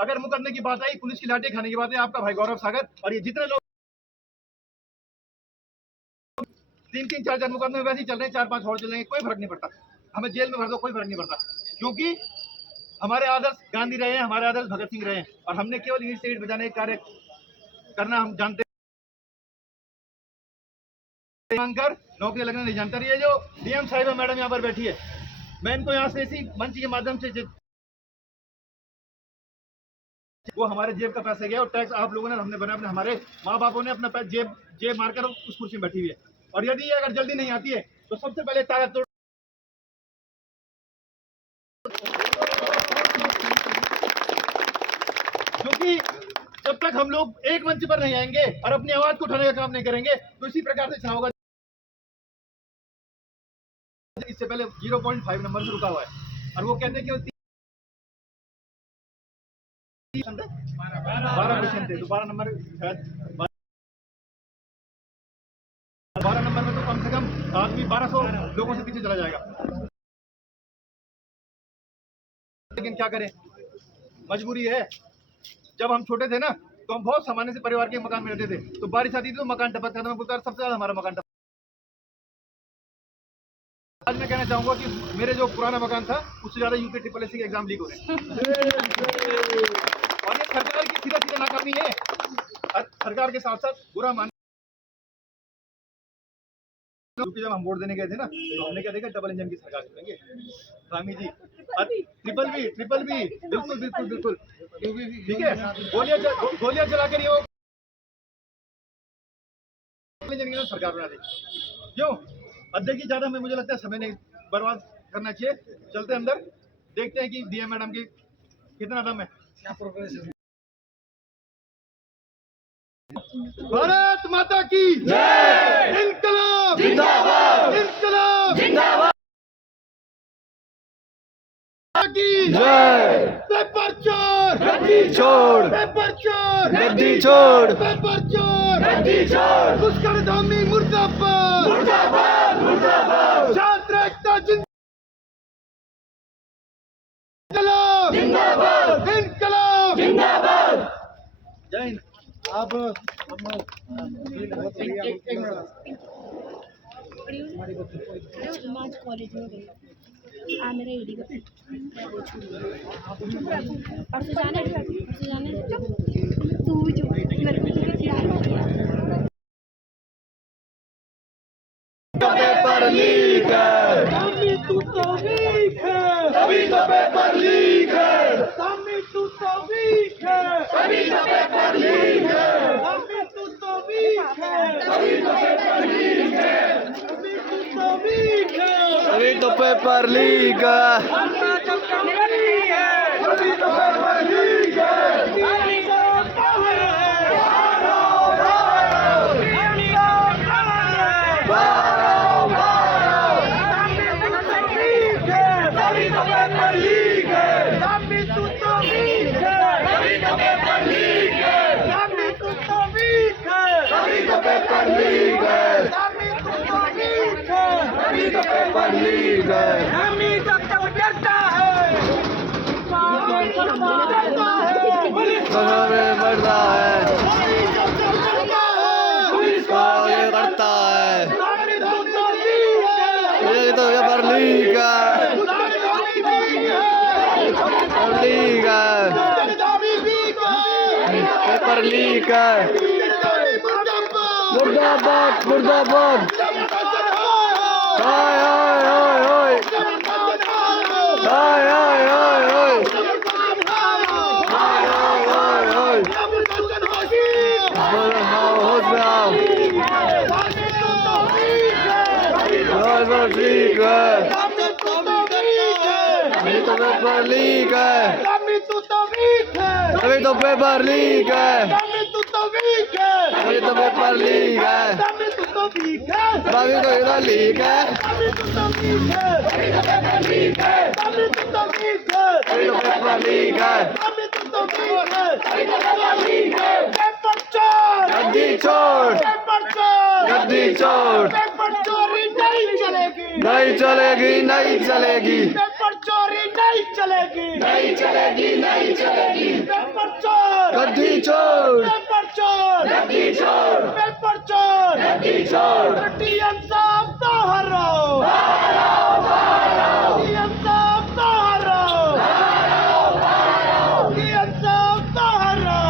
अगर मुकदमे की बात आई, पुलिस की लाठी खाने की बात है, आपका भाई गौरव सागर और ये जितने लोग 3-3, 4-4 मुकदमे वैसे ही चल रहे हैं, 4-5 और चलेंगे, कोई फर्क नहीं पड़ता। हमें जेल में भर दो, कोई फर्क नहीं पड़ता, क्योंकि हमारे आदर्श गांधी रहे हैं, हमारे आदर्श भगत सिंह रहे हैं, और हमने केवल इनिशिएटिव बजाने का कार्य करना हम जानते हैं। नौकरी लगना नहीं जानता। ये जो डीएम साहिबा मैडम यहाँ पर बैठी है, मैं इनको यहाँ से इसी मंच के माध्यम से वो हमारे जेब का पैसा गया और टैक्स आप लोगों ने हमने बना अपने हमारे माँ बापों ने अपना जेब मारकर उस कुर्सी में बैठी हुई है। और यदि ये अगर जल्दी नहीं आती है तो सबसे पहले ताला तोड़, क्योंकि जब तक हम लोग एक मंच पर नहीं आएंगे और अपनी आवाज को उठाने का काम नहीं करेंगे तो इसी प्रकार से होगा। इससे पहले 0.5 नंबर से रुका हुआ है और वो कहते हैं कि 12% थे तो 12 नंबर शायद 12 नंबर में तो कम से कम आदमी 1200 लोगों से पीछे चला जाएगा। लेकिन क्या करें, मजबूरी है। जब हम छोटे थे ना तो हम बहुत सामान्य से परिवार के मकान में रहते थे, तो बारिश आती थी तो मकान टपकता था। मैं बोलता सबसे ज्यादा हमारा मकान टपक। आज मैं कहना चाहूंगा कि मेरे जो पुराना मकान था उससे ज्यादा यूपी SSSC के एग्जाम लीक हो रहे हैं और ये सरकार की सीधा सीधा नाकामी है। सरकार के साथ साथ बुरा मान, क्योंकि जब हम वोट देने गए थे ना तो हमने क्या देखा, डबल इंजन की सरकार करेंगे रामी जी, ट्रिपल बी बिल्कुल बिल्कुल बिल्कुल ठीक है। गोलियां चलाकर ये इंजन की सरकार बना दी। क्यों? अध्यक्ष जी ज्यादा में मुझे लगता है समय नहीं बर्बाद करना चाहिए। चलते अंदर देखते हैं कि डीएम मैडम की कितना दम है। भारत माता की जय, इनकलाब जिंदाबाद, इनकलाब जिंदाबाद की जय। पेपर चोर गद्दी छोड़, पेपर चोर गद्दी छोड़, पेपर चोर गद्दी छोड़, घुसखोरधामी मुर्दाबाद, मुर्दाबाद मुर्दाबाद, छात्र एकता जिंदाबाद, जिंदाबाद इनकलाब जिंदाबाद। जय हिंद। अब कॉलेज में गई मेरा ईडी परसों जाने तू जो मेरे को पेपर लीक है, तू तो वीक है, तभी तो पेपर लीक है, सामी तू तो वीक है, तभी तो पेपर लीक है, सामी तू तो वीक है, तभी तो पेपर लीक है, सामी तू तो वीक है, तभी तो पेपर लीक है, अन्ना जब कंपनी है, तभी तो पेपर लीक है। अन्नी का पावर है, अन्नी का पावर है, सामी तू तो वीक है, तभी तो पेपर लीक है, सामी तू तो वीक है, तभी तो पेपर लीक है, सामी तू तो वीक है, तभी तो पेपर लीक है, सामी तू तो वीक है, तभी तो पेपर लीक है। हमी जब तक डरता है, डरता है, कहाँ में बढ़ता है, पुलिस को आगे बढ़ता है, सामी तू तो वीक है, ये तो पेपर लीक है, पेपर लीक है, पेपर लीक है। मुर्दाबाद मुर्दाबाद, हाय हाय हाय हाय, हाय हाय हाय हाय, हाय हाय हाय, होश में आओ, पेपर लीक है, अभी तो पेपर लीक है, अभी तो पेपर लीक है, अभी तो पेपर लीक है, अभी तो इधर लीक है, अभी तो पेपर लीक है, गद्दी छोड़, गद्दी छोड़, नहीं चलेगी नहीं चलेगी, पेपर चोरी नहीं चलेगी, नहीं चलेगी नहीं चलेगी, पेपर चोर, गद्दी छोड़, पेपर चोर, गद्दी छोड़, पेपर चोर, गद्दी छोड़, डीएम साहब तो हरो, डीएम साहब तो हरो, डीएम साहब तो हरो,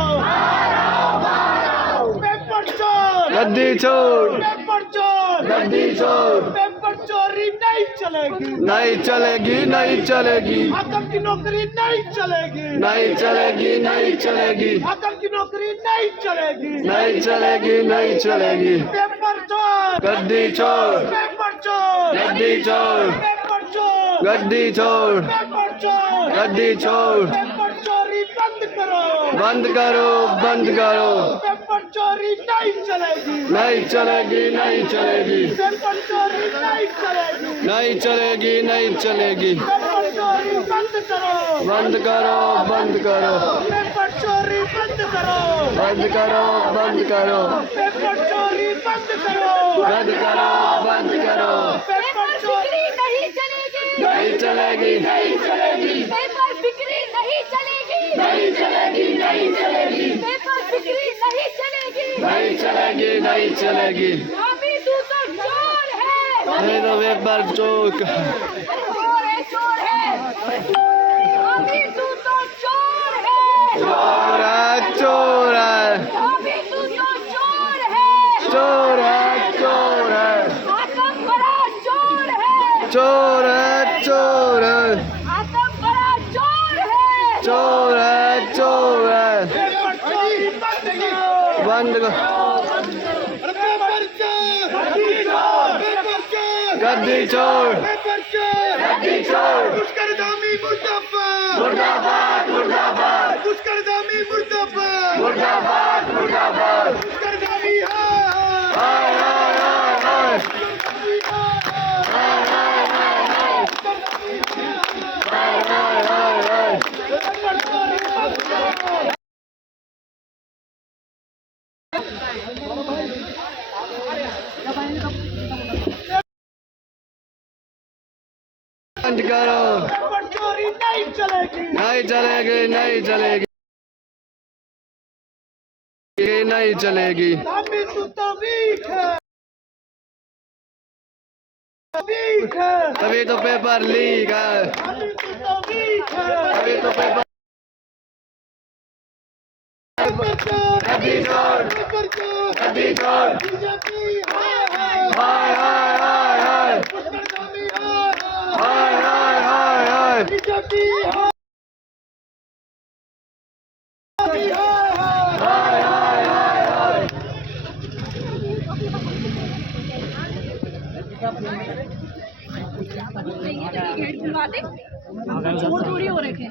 पेपर चोर, गद्दी छोड़, पेपर चोर, गद्दी छोड़, पेपर चोरी नहीं नहीं चलेगी, नहीं चलेगी, नहीं चलेगी, हाकिम की नौकरी नहीं चलेगी, नहीं चलेगी, नहीं चलेगी, हाकिम की नौकरी नहीं चलेगी, नहीं चलेगी, नहीं चलेगी। पेपर चोर, गद्दी चोर, पेपर चोर, गद्दी चोर, पेपर चोर, गद्दी चोर, पेपर चोर, गद्दी चोर। पेपर चोरी बंद करो, बंद करो, बंद करो। पेपर चोरी नहीं चलेगी, नहीं चलेगी, नहीं चलेगी, पेपर चोरी नहीं चलेगी, नहीं चलेगी, नहीं चलेगी। पेपर चोरी बंद करो, बंद करो, बंद करो, पेपर चोरी बंद करो, बंद करो, बंद करो, पेपर चोरी बंद करो, बंद करो, बंद करो। पेपर चोरी नहीं चलेगी, नहीं चलेगी, नहीं चलेगी, पेपर बिक्री नहीं चलेगी, नहीं चलेगी, नहीं चलेगी, पेपर बिक्री नहीं चलेगी, नहीं चलेगी, नहीं चलेगी। अभी तू तो चोर है, नहीं तो पेपर चोर। चोर है, अभी तू तो चोर है, चोर है, चोर है, अभी तू तो चोर है, चोर है, चोर है, आतंक बड़ा चोर है, चोर है, चोर है, आतंक बड़ा चोर है, चोर है, चोर है। पेपर चोरी बंद करो, बंद करो। पेपर चोर, पेपर चोर, गद्दी चोर, पेपर चोर, गद्दी चोर। दुष्कर्मी मुर्दाबाद, मुर्दाबाद, मुर्दाबाद, दुष्कर्मी मुर्दाबाद, मुर्दाबाद, मुर्दाबाद। दुष्कर्मी हाँ, हाय, हाय, हाय, हाय, दुष्कर्मी हाँ, हाय, हाय, हाय, हाय, हाय, हाय। पेपर चोरी बंद करो। बंद करो। पेपर चोरी नहीं चलेगी, नहीं चलेगी, नहीं चलेगी, नहीं चलेगी। अभी तो वीक है, वीक है, तभी तो पेपर लीक है, अभी तो वीक है, तभी तो पेपर। पेपर चोर, गद्दी चोर, पेपर चोर, गद्दी चोर। बीजेपी हाय, हाय, हाय, हाय, हाय, दुष्कर्मी हाय, हाय, हाय, हाय, हाय। बीजेपी हाय, हाय, हाय, हाय, हाय। गेट खुलवा दे, चोर चोरी हो रखे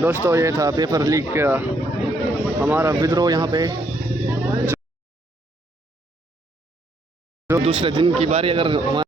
दोस्तों ये था पेपर लीक का हमारा विद्रोह यहाँ पे। जो दूसरे दिन की बारी अगर हमारे